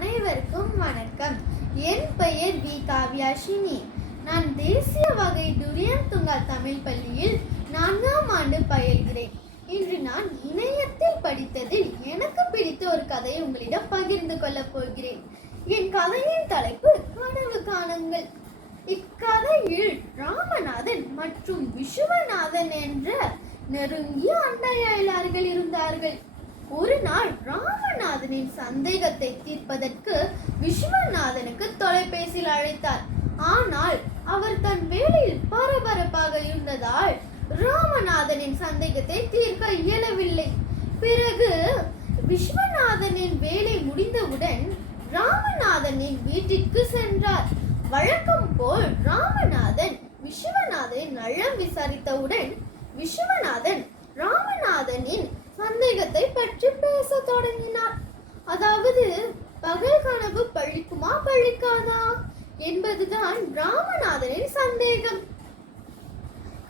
அனைவருக்கும் வணக்கம். என் பெயர் வி காவ்யாஷினி நான் தேசிய வகை துரியன் துங்கா தமிழ் பள்ளியில் நான்காம் ஆண்டு பயில்கிறேன். இன்று நான் இணையத்தில் படித்ததில் எனக்கு பிடித்த ஒரு கதையை உங்களிடம் பகிர்ந்து கொள்ளப் போகிறேன். என் கதையின் தலைப்பு கனவு காணுங்கள். இக்கதையில் ராமநாதன் மற்றும் விஸ்வநாதன் என்ற நெருங்கிய அண்டை அயலார்கள் இருந்தார்கள். ஒரு நாள் ராமநாதனின் சந்தேகத்தை தீர்ப்பதற்கு விஸ்வநாதனுக்கு தொலைபேசியில் அழைத்தார். ஆனால் அவர் தன் வேலையில் பரபரப்பாக இருந்ததால் ராமநாதனின் சந்தேகத்தை தீர்க்க இயலவில்லை. பிறகு விஸ்வநாதனின் வேலை முடிந்தவுடன் ராமநாதனின் வீட்டிற்கு சென்றார். வழக்கம் போல் ராமநாதன் விஸ்வநாதனின் நலம் விசாரித்தவுடன் விஸ்வநாதன் ராமநாதனின் சந்தேகத்தை பற்றி பேச தொடங்கினார் அதாவது பகல் கனவு பழிக்குமா பழிக்காதா என்பதுதான் ராமநாதனின் சந்தேகம்.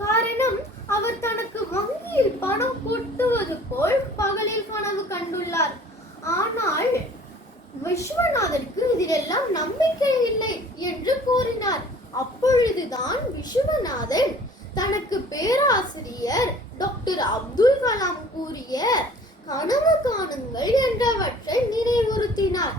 காரணம் அவர் தனக்கு வங்கியில் பணம் கொட்டுவது போல் பகலில் கனவு கண்டுள்ளார். ஆனால் விஸ்வநாதனுக்கு இதிலெல்லாம் நம்பிக்கை இல்லை என்று கூறினார். அப்பொழுதுதான் விஸ்வநாதன் தனக்கு பேராசிரியர் டாக்டர் அப்துல் கலாம் கூறிய கனவு காணுங்கள் என்றவற்றை நினைவுறுத்தினார்.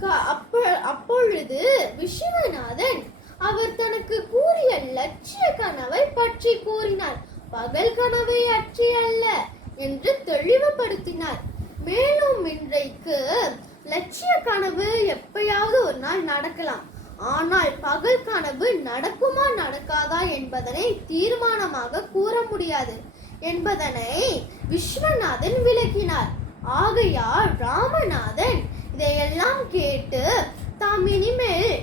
க- அப்பொழுது விஸ்வநாதன் அவர் தனக்கு கூறிய லட்சிய கனவை பற்றி கூறினார். பகல் கனவை அற்றி அல்ல என்று தெளிவுபடுத்தினார். மேலும் இன்றைக்கு லட்சிய கனவு எப்பயாவது ஒரு நாள் நடக்கலாம். ஆனால் பகல் கனவு நடக்குமா நடக்காதா என்பதனை தீர்மானமாக கூற முடியாது. என்பதனை விஸ்வநாதன் விளக்கினார். ஆகையால் ராமநாதன் இதையெல்லாம் கேட்டு தாம் இனிமேல்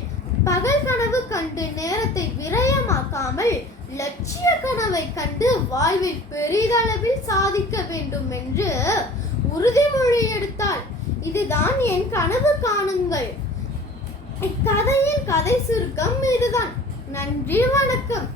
பகல் கனவு கண்டு நேரத்தை விரயமாக்காமல் லட்சிய கனவை கண்டு வாழ்வில் பெரிதளவில் சாதிக்க வேண்டும் என்று உறுதிமொழி எடுத்தாள். இதுதான் என் கனவு காணுங்கள். இக்கதையின் கதை சுருக்கம் இதுதான். நன்றி வணக்கம்.